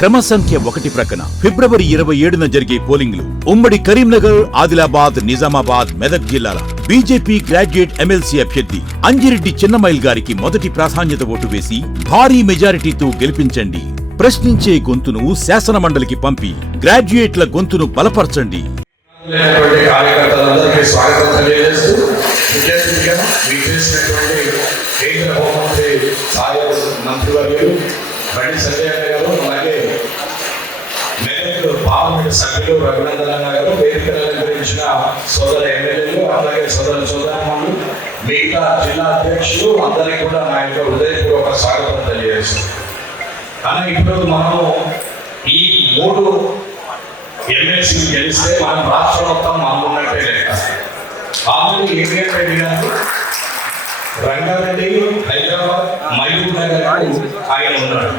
క్రమ సంఖ్య 1 ప్రక్కన ఫిబ్రవరి 27న జరిగే పోలింగ్లు ఉమ్మడి కరీంనగర్, ఆదిలాబాద్, నిజామాబాద్, మెదక్ జిల్లాల బీజేపీ గ్రాడ్యుయేట్ ఎమ్మెల్సీ అభ్యర్థి అంజిరెడ్డి చిన్నమైల్ గారికి మొదటి ప్రాధాన్యత ఓటు వేసి భారీ మెజారిటీతో గెలిపించండి. ప్రశ్నించే గొంతును శాసన మండలికి పంపి గ్రాడ్యుయేట్ల గొంతును బలపరచండి. పార్లమెంట్ సభ్యులు రఘునందన్ గారు, వేదికలను గురించిన సోదర ఎమ్మెల్యేలు, అలాగే సోదరమణులు, మిగతా జిల్లా అధ్యక్షులు అందరికీ కూడా నా యొక్క హృదయపూర్వక స్వాగతం తెలియజేస్తున్నాను. కానీ ఇప్పుడు మనము ఈ 3 ఎమ్మెల్సీలు గెలిస్తే మనం రాష్ట్రం మొత్తం అనుకున్నట్టే లెక్క. ఆల్రెడీ ఏపీఎం రెడ్డి గారు రంగారెడ్డి, హైదరాబాద్, మహబూబ్ నగర్ ఆయన ఉన్నాడు.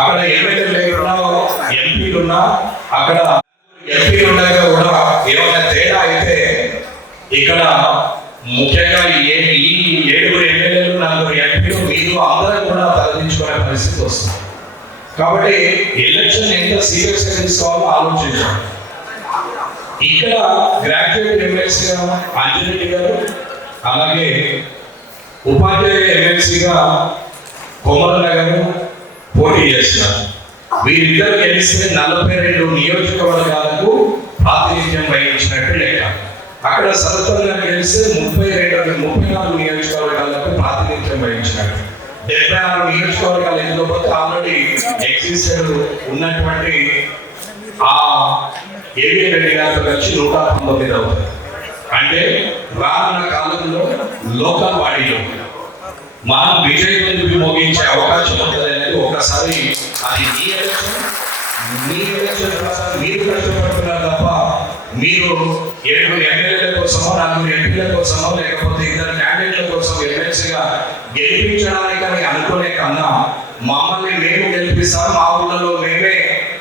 అక్కడ ఎమ్మెల్యే లేకున్నా, ఎంపీలు ఉన్నా, అక్కడ ఎంపీలు ఉండగా కూడా ఏమైనా తేడా అయితే ఇక్కడ ముఖ్యంగా ఈ 7 ఎమ్మెల్యేలు, 4 ఎంపీలు, మీరు అందరూ కూడా తరలించుకునే పరిస్థితి వస్తుంది. కాబట్టి ఎలక్షన్ ఎంత సీరియస్ గా తీసుకోవాలో ఆలోచించాలి. ఇక్కడ గ్రాడ్యుయేట్ ఎమ్మెల్సీగా అంజిరెడ్డి గారు, అలాగే ఉపాధ్యాయ ఎమ్మెల్సీగా కొమరన్న గారు పోటీ చేస్తున్నారు. వీరిద్దరు గెలిస్తే 42 నియోజకవర్గాలకు ప్రాతినిధ్యం వహించినట్టు లెక్క. అక్కడ సరఫరా గెలిస్తే 34 నియోజకవర్గాలకు ప్రాతినిధ్యం వహించినట్టు. 76 నియోజకవర్గాలు ఎన్నుకోకపోతే ఆల్రెడీ ఎగ్జిస్టెడ్ ఉన్నటువంటి ఆ ఏపీ రెడ్డి గారితో కలిసి 119 అవుతుంది. అంటే రానున్న కాలంలో లోకల్ బాడీలో మనం విజయవంతం మోగించే అవకాశం ఉంటుంది అనేది ఒకసారి అది మీ ఎలక్షన్ మీరు కష్టపడుతున్నారు తప్ప మీరు 7 ఎమ్మెల్యేల కోసమో, 4 ఎంపీల కోసమో, లేకపోతే 2 క్యాండిడేట్ల కోసం ఎమ్మెల్సీగా గెలిపించడానికి అనుకునే కన్నా మమ్మల్ని మేము గెలిపిస్తాం, మా ఊళ్ళలో మేమే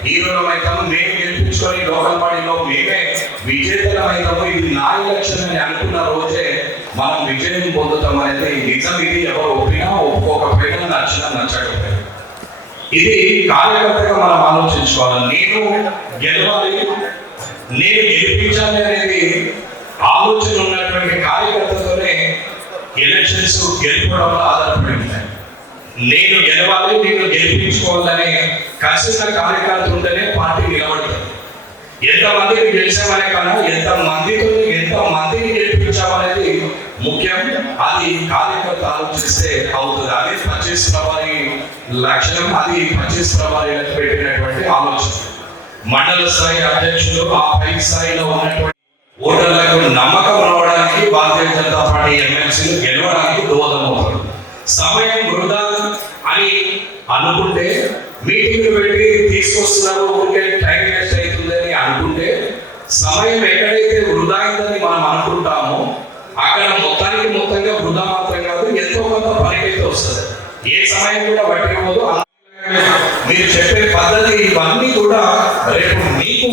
హీరోలం అవుతాము, మేము గెలిపించుకొని లోకల్ బాడీలో మేమే విజేతలం అవుతాము, ఇది నా ఎలక్షన్ అని అనుకున్న రోజే మనం విజయం పొందుతాం అనేది నిజం. ఇది ఎవరు ఒప్పినా ఒప్పుకోకపోయినా, నచ్చినా నచ్చకపోయినా, ఇది కార్యకర్తగా మనం ఆలోచించుకోవాలి. నేను గెలవాలి, నేను గెలిపించాలి అనేది ఆలోచన ఉన్నటువంటి కార్యకర్తతోనే ఎలక్షన్స్ గెలుపడంలో ఆధారపడి ఉంటాయి. నేను గెలవాలి, నేను గెలిపించుకోవాలనే ఖచ్చితంగా కార్యకర్త ఉంటేనే పార్టీ నిలబడుతుంది. ఎంతమందిని గెలిచామనే కన్నా ఎంతమందిని గెలిపించామనేది ముఖ్యం. అది కార్యకర్త ఆలోచిస్తే అవుతుంది. అది 25 ప్రభావి లక్షణం, అది 25 ప్రభావిలకు పెట్టినటువంటి ఆలోచన. మండల స్థాయి అధ్యక్షులు ఆ పై స్థాయిలో ఉన్నటువంటి ఓటర్లకు నమ్మకం రావడానికి, భారతీయ జనతా పార్టీ ఎమ్మెల్సీలు గెలవడానికి దోహదమవుతుంది. సమయం వృధా అని అనుకుంటే మీటింగ్ పెట్టి తీసుకొస్తున్నారు, ఊరికే టైం వేస్ట్ అవుతుందని అనుకుంటే, సమయం ఎక్కడైతే వృధా అయిందని మనం అనుకుంటామో అక్కడ మొత్తంగా వృధా మాత్రం కాదు, ఎంతో కొంత పనికైతే వస్తుంది. ఏ సమయం కూడా పట్టుకోదు. మీరు చెప్పే పద్ధతి ఇవన్నీ కూడా రేపు మీకు